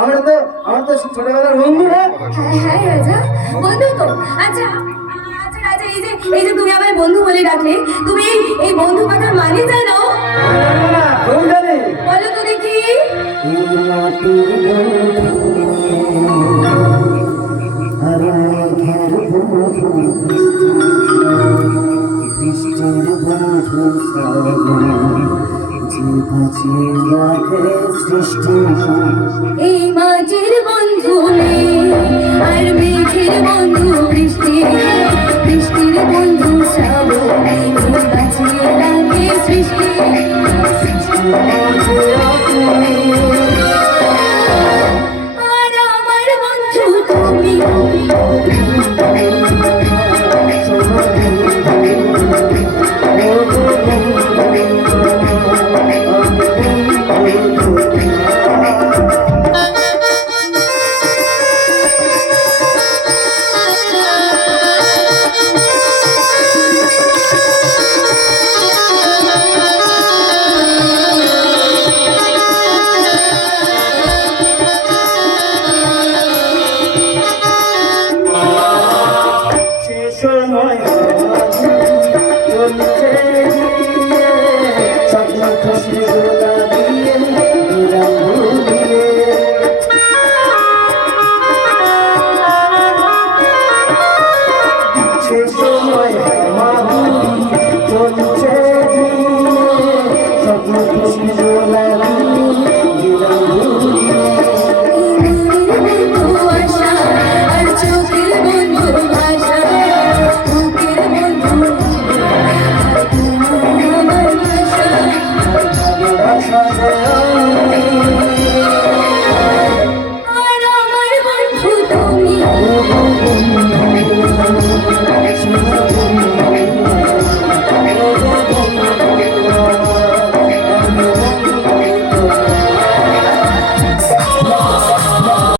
আমার তো ছোটবেলার বন্ধু রে। হ্যাঁ রাজা, বন্ধু তো। আচ্ছা আচ্ছা রাজা, এই যে তুমি আমায় বন্ধু বলে ডাকলে, তুমি এই বন্ধু কথার মানে জানো? কোন জানি? বলো তো দেখি। বৃষ্টির বন্ধু সৃষ্টি